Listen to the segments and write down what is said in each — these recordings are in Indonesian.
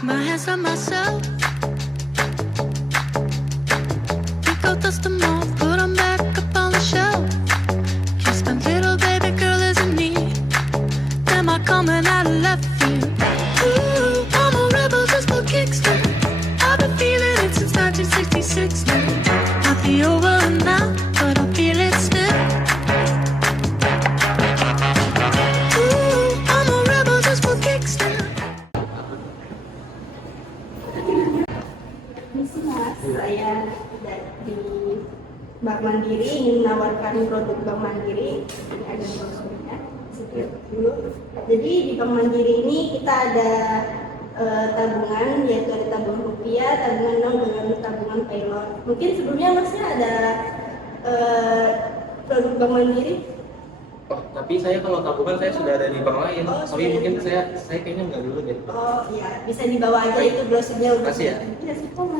keep my hands on myself. Think I'll dust them off, put them back up on the shelf. Kiss my little baby girl isn't me. Am I coming out of left field? Ooh, I'm a rebel just for kicks now. I've been feeling it since 1966 now. Might be over now, but I feel it still. Ooh, I'm a rebel just for kicks now. Ini sih Mas, saya dari Bank Mandiri ingin menawarkan produk Bank Mandiri. Ini ada brosurnya, dulu. Jadi di Bank Mandiri ini kita ada tabungan, yaitu ada tabungan rupiah, tabungan non dengan tabungan pilot. Mungkin sebelumnya Masnya ada produk Bank Mandiri? Oh, tapi saya kalau tabungan saya sudah ada di bank lain. Oh, tapi sudah mungkin di- saya kayaknya nggak dulu deh. Oh iya, bisa dibawa aja itu brosurnya. Makasih ya. Iya, sama.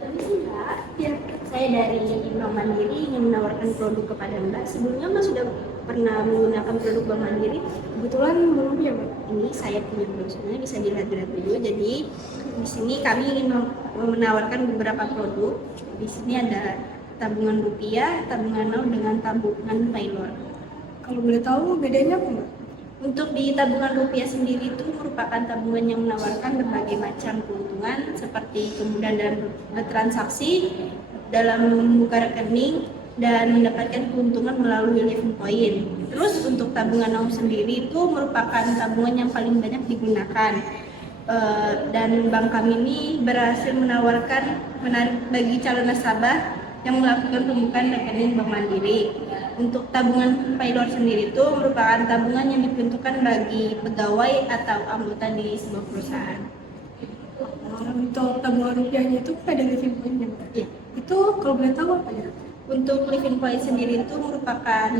Permisi Mbak, ya, saya dari Bank Mandiri ingin menawarkan produk kepada Mbak. Sebelumnya Mbak sudah pernah menggunakan produk Bank Mandiri? Kebetulan belum ya, Mbak. Ini saya punya brosurnya, bisa dilihat-lihat dulu. Jadi di sini kami ingin menawarkan beberapa produk. Di sini ada tabungan rupiah, tabungan nol dengan tabungan pilot. Kalau boleh tahu bedanya apa, Mbak? Untuk di tabungan rupiah sendiri itu merupakan tabungan yang menawarkan berbagai macam keuntungan seperti kemudahan dalam bertransaksi, dalam membuka rekening, dan mendapatkan keuntungan melalui living point. Terus untuk tabungan nol sendiri itu merupakan tabungan yang paling banyak digunakan. Dan bank kami ini berhasil menarik bagi calon nasabah yang melakukan pembukaan rekening Bank Mandiri. Untuk tabungan pilot sendiri itu merupakan tabungan yang diperuntukkan bagi pegawai atau anggota di sebuah perusahaan. Untuk tabungan rupiahnya itu ada living point-nya, Mbak. Ya. Itu kalau boleh tahu apa ya? Untuk living point sendiri itu merupakan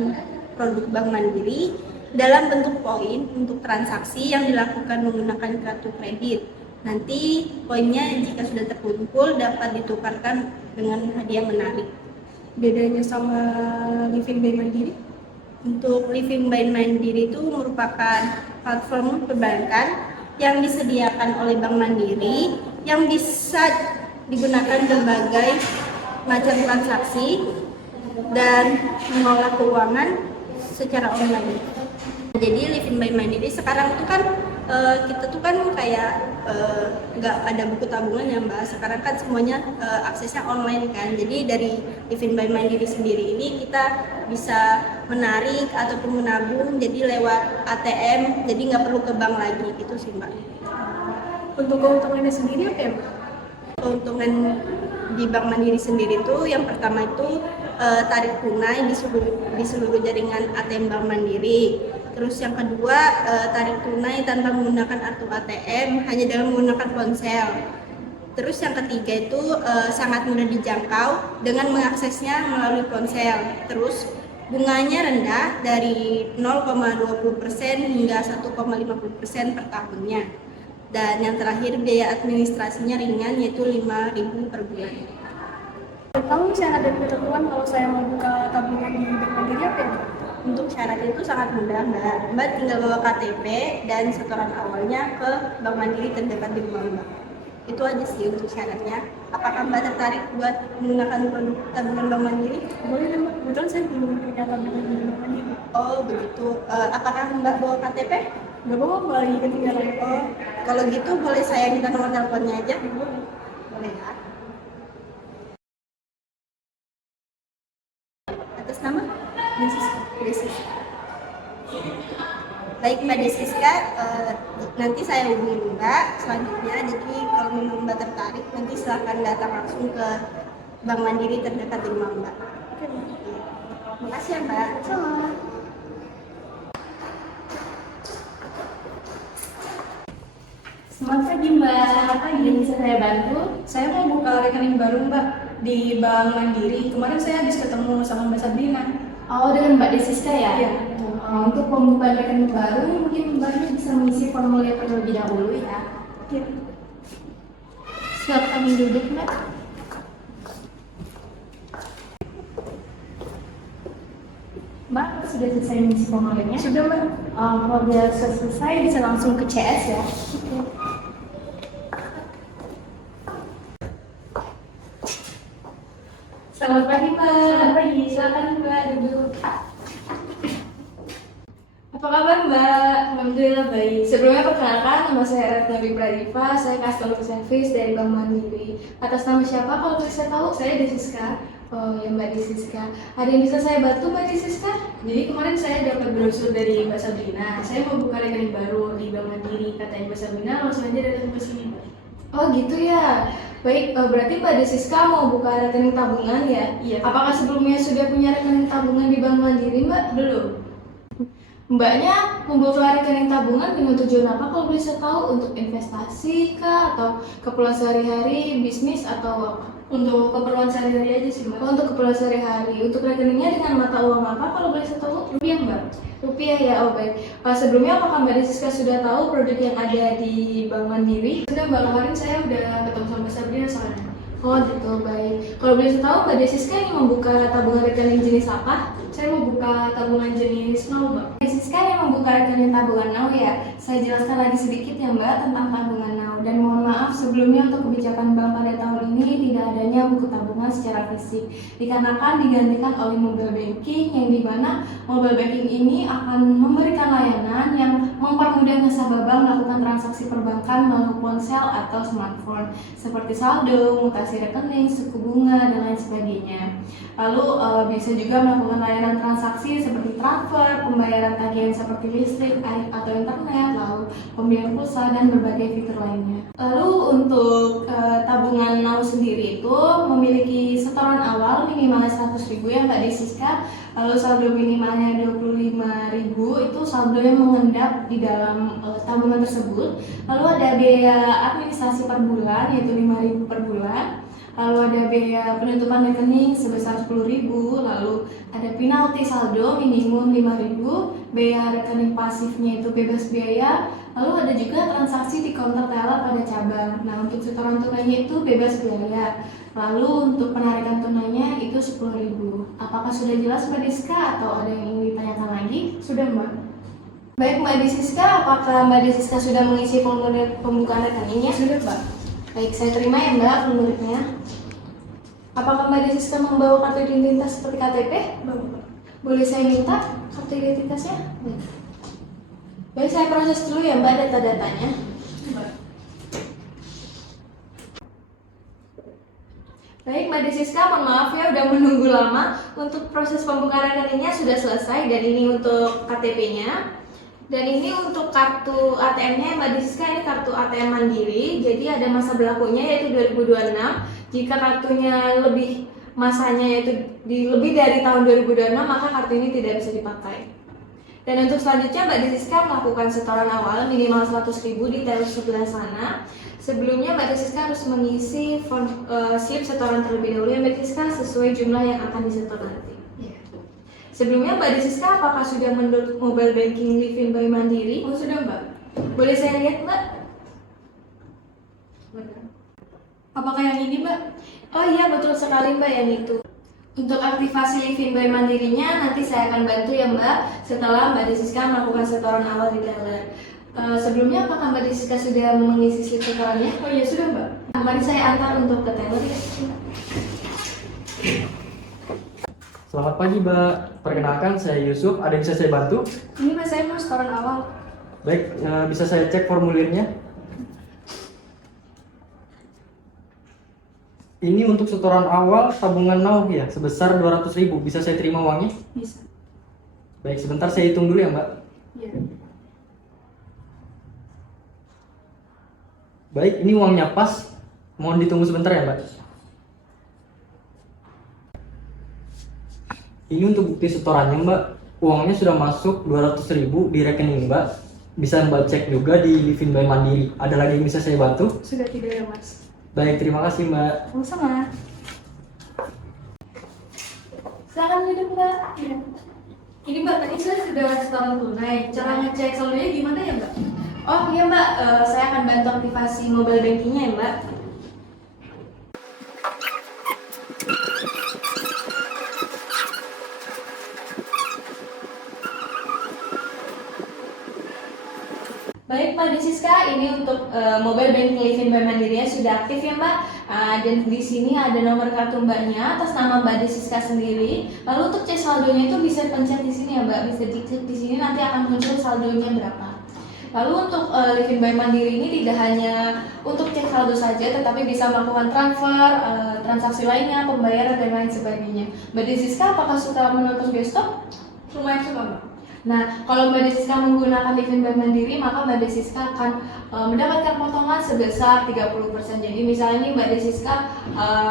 produk Bank Mandiri dalam bentuk poin untuk transaksi yang dilakukan menggunakan kartu kredit. Nanti poinnya jika sudah terkumpul dapat ditukarkan dengan hadiah menarik. Bedanya sama living by Mandiri? Untuk Living by Mandiri itu merupakan platform perbankan yang disediakan oleh Bank Mandiri yang bisa digunakan berbagai macam transaksi dan mengelola keuangan secara online. Jadi Living by Mandiri sekarang tuh kan kita tuh kan kayak nggak ada buku tabungan ya Mbak. Sekarang kan semuanya aksesnya online kan. Jadi dari Living by Mandiri sendiri ini kita bisa menarik ataupun menabung jadi lewat ATM. Jadi nggak perlu ke bank lagi gitu sih Mbak. Untuk keuntungannya sendiri apa ya, Mbak? Keuntungan di Bank Mandiri sendiri itu yang pertama itu tarik tunai di seluruh jaringan ATM Bank Mandiri. Terus yang kedua tarik tunai tanpa menggunakan kartu ATM hanya dengan menggunakan ponsel. Terus yang ketiga itu sangat mudah dijangkau dengan mengaksesnya melalui ponsel. Terus bunganya rendah dari 0,20% hingga 1,50% per tahunnya. Dan yang terakhir biaya administrasinya ringan yaitu 5.000 per bulan. Tahu syarat dan ketentuan kalau saya mau buka tabungan di Bank Mandiri apa ya, Mbak? Untuk syaratnya itu sangat mudah Mbak. Mbak tinggal bawa KTP dan setoran awalnya ke Bank Mandiri terdekat di rumah Mbak. Itu aja sih untuk syaratnya. Apakah Mbak tertarik buat menggunakan produk tabungan Bank Mandiri? Boleh deh, Mbak. Kebetulan saya belum punya tabungan di Bank Mandiri. Oh begitu. Apakah Mbak bawa KTP? Nggak bawa, Mbak, lagi ketinggalan. Oh, kalau gitu boleh saya minta nomor teleponnya aja? Boleh. Boleh ya. Atas nama? Desiska. Baik Mbak Desiska, nanti saya hubungi Mbak selanjutnya. Jadi kalau memang Mbak tertarik, nanti silahkan datang langsung ke Bank Mandiri terdekat di rumah Mbak. Oke, Mbak. Terima kasih ya Mbak. Sama. Selamat pagi Mbak, apa yang bisa saya bantu? Saya mau buka rekening baru, Mbak, di Bank Mandiri. Kemarin saya habis ketemu sama Mbak Sabrina. Oh, dengan Mbak Desiska ya? Iya. Untuk pembukaan rekening baru, mungkin Mbaknya bisa mengisi formulir terlebih dahulu ya. Iya. Siap kami duduk Mbak. Mbak, sudah selesai mengisi formulirnya? Sudah mbak. Kalau sudah selesai, bisa langsung ke CS ya. Selamat pagi mbak. Selamat pagi, silakan Mbak duduk. Apa kabar mbak? Alhamdulillah baik. Sebelumnya perkenalkan, nama saya Retno Pradipa, saya customer service dari Bank Mandiri. Atas nama siapa kalau bisa tahu? Saya Desiska. Oh ya Mbak Desiska. Ada yang bisa saya bantu Mbak Desiska? Jadi kemarin saya dapat brosur dari Mbak Sabrina. Saya mau buka rekening baru di Bank Mandiri. Katanya Mbak Sabrina langsung aja datang ke sini. Oh gitu ya. Baik, berarti Mbak Desiska mau buka rekening tabungan ya? Iya. Apakah sebelumnya sudah punya rekening tabungan di Bank Mandiri Mbak? Belum. Mbaknya membuka rekening tabungan dengan tujuan apa kalau bisa tahu? Untuk investasi kah? Atau keperluan sehari-hari, bisnis atau apa? Untuk keperluan sehari-hari aja sih Mbak. Oh, untuk keperluan sehari-hari. Untuk rekeningnya dengan mata uang apa kalau boleh tahu? Rupiah Mbak. Rupiah ya, oh baik. Sebelumnya apakah Mbak Desiska sudah tahu produk yang ada di Bank Mandiri? Sudah Mbak, kemarin saya udah ketemu sama Mbak Sabrina soalnya. Oh gitu, baik. Kalau boleh tahu Mbak Desiska ini membuka tabungan rekening jenis apa? Saya mau buka tabungan jenis now Mbak. Desiska yang membuka rekening tabungan now ya. Saya jelaskan lagi sedikit ya Mbak tentang tabungan now. Dan mohon maaf sebelumnya untuk kebijakan bank pada tahun ini tidak adanya buku tabungan secara fisik. Dikarenakan digantikan oleh mobile banking yang dimana mobile banking ini akan memberikan layanan yang mempermudah nasabah bank melakukan transaksi perbankan melalui ponsel atau smartphone seperti saldo, mutasi rekening, suku bunga, dan lain sebagainya. Lalu bisa juga melakukan layanan transaksi seperti transfer, pembayaran tagihan seperti listrik, air atau internet, lalu pembelian pulsa dan berbagai fitur lainnya. Lalu untuk tabungan now sendiri itu memiliki setoran awal minimal 100.000 ya Mbak Desiska. Lalu saldo minimalnya 25.000 itu saldo yang mengendap di dalam tabungan tersebut. Lalu ada biaya administrasi per bulan yaitu 5.000 per bulan. Lalu ada biaya penutupan rekening sebesar 10.000, lalu ada penalti saldo minimum 5.000, biaya rekening pasifnya itu bebas biaya, lalu ada juga transaksi di counter teller pada cabang. Nah, untuk setoran tunainya itu bebas biaya. Lalu untuk penarikan tunainya itu 10.000. Apakah sudah jelas Mbak Desiska atau ada yang ingin ditanyakan lagi? Sudah Mbak. Baik Mbak Desiska, apakah Mbak Desiska sudah mengisi formulir pembukaan rekeningnya? Sudah Mbak. Baik, saya terima ya Mbak formulirnya. Apakah Mbak Desiska membawa kartu identitas seperti KTP? Bapak. Boleh saya minta kartu identitasnya? Baik, saya proses dulu ya Mbak data-datanya. Mbak. Baik Mbak Desiska, mohon maaf ya udah menunggu lama. Untuk proses pembukaan rekeningnya sudah selesai dan ini untuk KTP-nya. Dan ini untuk kartu ATM-nya Mbak Desiska, ini kartu ATM Mandiri. Jadi ada masa berlakunya yaitu 2026. Jika kartunya lebih masanya yaitu lebih dari tahun 2026, maka kartu ini tidak bisa dipakai. Dan untuk selanjutnya Mbak Desiska melakukan setoran awal minimal 100.000 di teller sebelah sana. Sebelumnya Mbak Desiska harus mengisi form slip setoran terlebih dahulu ya Mbak Desiska sesuai jumlah yang akan disetor nanti. Sebelumnya Mbak Desiska apakah sudah mendownload mobile banking Livin by Mandiri? Oh sudah Mbak. Boleh saya lihat Mbak? Apakah yang ini Mbak? Oh iya betul sekali Mbak yang itu. Untuk aktivasi Livin by Mandirinya nanti saya akan bantu ya Mbak setelah Mbak Desiska melakukan setoran awal di teller. Sebelumnya apakah Mbak Desiska sudah mengisi slip setorannya? Oh iya sudah Mbak. Mari saya antar untuk ke teller ya. Selamat pagi Mbak, perkenalkan saya Yusuf, ada yang bisa saya bantu? Ini Mbak, saya mau setoran awal. Baik, bisa saya cek formulirnya? Ini untuk setoran awal tabungan now ya, sebesar 200.000, bisa saya terima uangnya? Bisa. Baik, sebentar saya hitung dulu ya Mbak. Iya. Baik, ini uangnya pas, mohon ditunggu sebentar ya Mbak. Ini untuk bukti setorannya Mbak, uangnya sudah masuk 200.000 di rekening Mbak. Bisa Mbak cek juga di Livin by Mandiri. Ada lagi yang bisa saya bantu? Sudah tidak ya Mas. Baik, terima kasih Mbak. Sama-sama. Silakan duduk Mbak. Ya. Ini Mbak, tadi saya sudah setoran tunai. Cara ngecek saldonya gimana ya Mbak? Oh iya Mbak, saya akan bantu aktivasi mobile bankingnya ya Mbak. Baik Mbak Desiska, ini untuk mobile banking Livin by Mandiri sudah aktif ya Mbak. Dan di sini ada nomor kartu Mbaknya atas nama Mbak Desiska sendiri. Lalu untuk cek saldonya itu bisa pencet di sini ya Mbak, bisa dicek di sini nanti akan muncul saldonya berapa. Lalu untuk Livin by Mandiri ini tidak hanya untuk cek saldo saja, tetapi bisa melakukan transfer, transaksi lainnya, pembayaran dan lain sebagainya. Mbak Desiska apakah suka menonton bioskop? Lumayan suka Mbak. Nah, kalau Mbak Desiska menggunakan Livin by Mandiri, maka Mbak Desiska akan mendapatkan potongan sebesar 30%. Jadi misalnya nih Mbak Desiska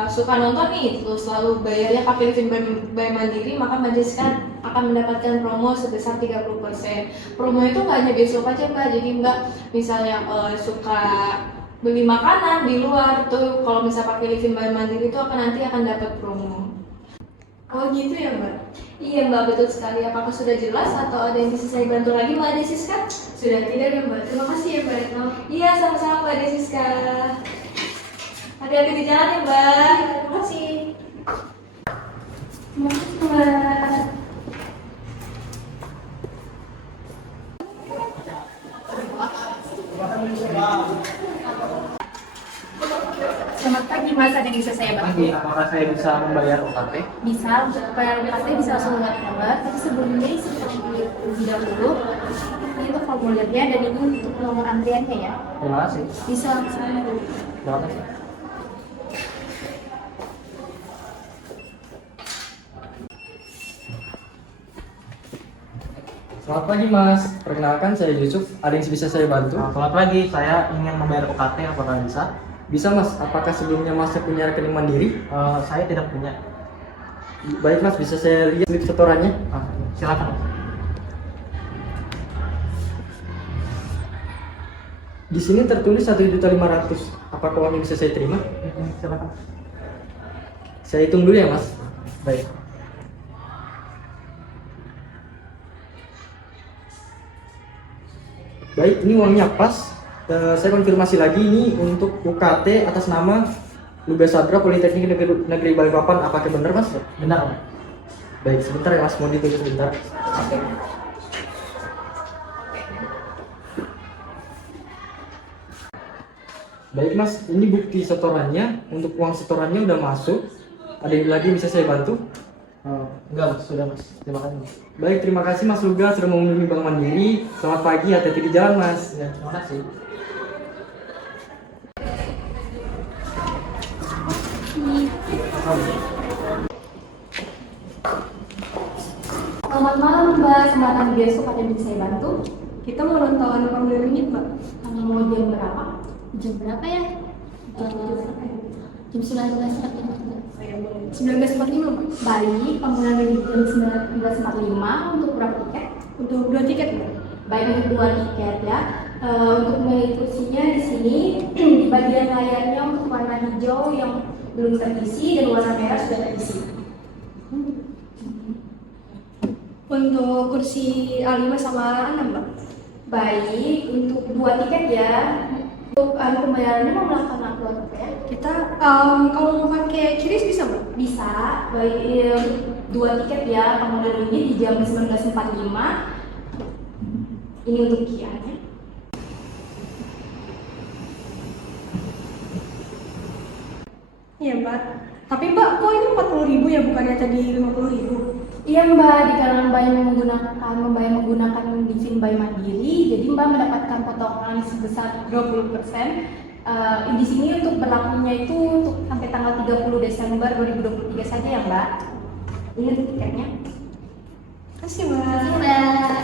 suka nonton nih, terus lalu bayarnya pakai Livin by Mandiri, maka Mbak Desiska akan mendapatkan promo sebesar 30%. Promo itu nggak hanya bioskop aja Mbak, jadi Mbak misalnya suka beli makanan di luar tuh, kalau misalnya pakai Livin by Mandiri itu nanti akan dapat promo. Oh gitu ya Mbak? Iya Mbak, betul sekali. Apakah sudah jelas atau ada yang bisa saya bantu lagi Mbak Desiska? Sudah tidak ya Mbak, terima kasih ya Mbak Retno. Iya, sama-sama Mbak Desiska. Hati-hati di jalan ya Mbak. Terima kasih. Terima kasih Mbak. Selamat pagi Mas, ada yang bisa saya bantu? Pagi, apakah saya bisa membayar UKT? Bisa, untuk bayar UKT bisa langsung lewat nomor, tapi sebelumnya isi formulir terlebih dahulu. Ini untuk formulirnya dan ini untuk nomor antriannya ya. Terima kasih. Bisa langsung dulu. Terima kasih. Selamat pagi Mas, perkenalkan saya Yusuf. Ada yang bisa saya bantu? Selamat pagi, saya ingin membayar UKT, apakah bisa? Bisa Mas, apakah sebelumnya Mas punya rekening mandiri? Saya tidak punya. Baik Mas, bisa saya lihat slip setorannya? Silakan. Di sini tertulis 1.500.000. Apakah uangnya bisa saya terima? Silakan. Saya hitung dulu ya Mas. Baik. Baik, ini uangnya pas. Saya konfirmasi lagi, ini untuk UKT atas nama Lugas Sadra Politeknik Negeri Balikpapan. Apakah benar Mas? Benar, Pak. Baik, sebentar ya Mas, mau ditulis sebentar. Baik Mas, ini bukti setorannya. Untuk uang setorannya udah masuk. Ada yang lagi bisa saya bantu? Enggak, Mas. Sudah, Mas. Terima kasih, Mas. Baik, terima kasih Mas Lugas sudah mengunjungi Bank Mandiri. Selamat pagi, hati-hati di jalan Mas. Ya, terima kasih. Selamat malam Mbak, kesempatan besok ada yang bisa saya bantu? Kita mau nonton formulir ini Mbak. Kamu mau jam berapa? Jam berapa ya? Jam 19.45. 19.45 Mbak. Baik, pembulan dari jam 19.45 untuk berapa tiket? Untuk 2 tiket Mbak. Baik, untuk 2 tiket ya. Untuk mengikusinya di sini di bagian layarnya untuk warna hijau yang belum terisi dan warna merah sudah terisi. Untuk kursi A5 sama A6 Mbak. Baik, untuk 2 tiket ya. Untuk pembayarannya mau melakukan apa ya? Kita kalau mau pakai QRIS bisa Mbak? Bisa. Baik, 2 tiket ya. Pembayaran ini di jam 19.45. Ini untuk QR-nya. Iya Mbak. Tapi Mbak, kok ini 40.000 ya bukannya tadi 50.000? Iya Mbak, dikarenakan Mbak yang menggunakan Livin by Mandiri, jadi Mbak mendapatkan potongan sebesar 20%. Di sini untuk berlakunya itu untuk sampai tanggal 30 Desember 2023 saja ya Mbak. Ini untuk tiketnya. Kasih Mbak. Mbak.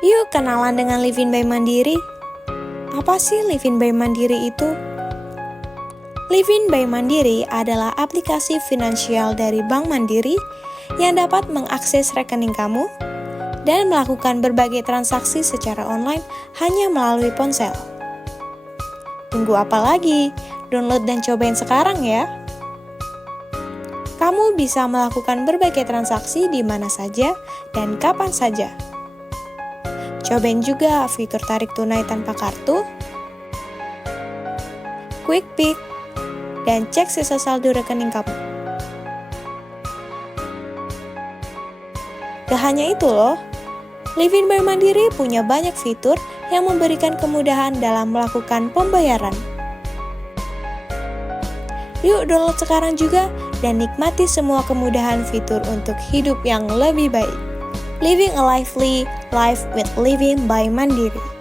Yuk kenalan dengan Livin by Mandiri. Apa sih Livin by Mandiri itu? Livin by Mandiri adalah aplikasi finansial dari Bank Mandiri yang dapat mengakses rekening kamu dan melakukan berbagai transaksi secara online hanya melalui ponsel. Tunggu apa lagi? Download dan cobain sekarang ya. Kamu bisa melakukan berbagai transaksi di mana saja dan kapan saja. Cobain juga fitur tarik tunai tanpa kartu, Quick Pick, dan cek sisa saldo rekening kamu. Gak hanya itu loh, Livin by Mandiri punya banyak fitur yang memberikan kemudahan dalam melakukan pembayaran. Yuk download sekarang juga dan nikmati semua kemudahan fitur untuk hidup yang lebih baik. Living a lively life with Livin by Mandiri.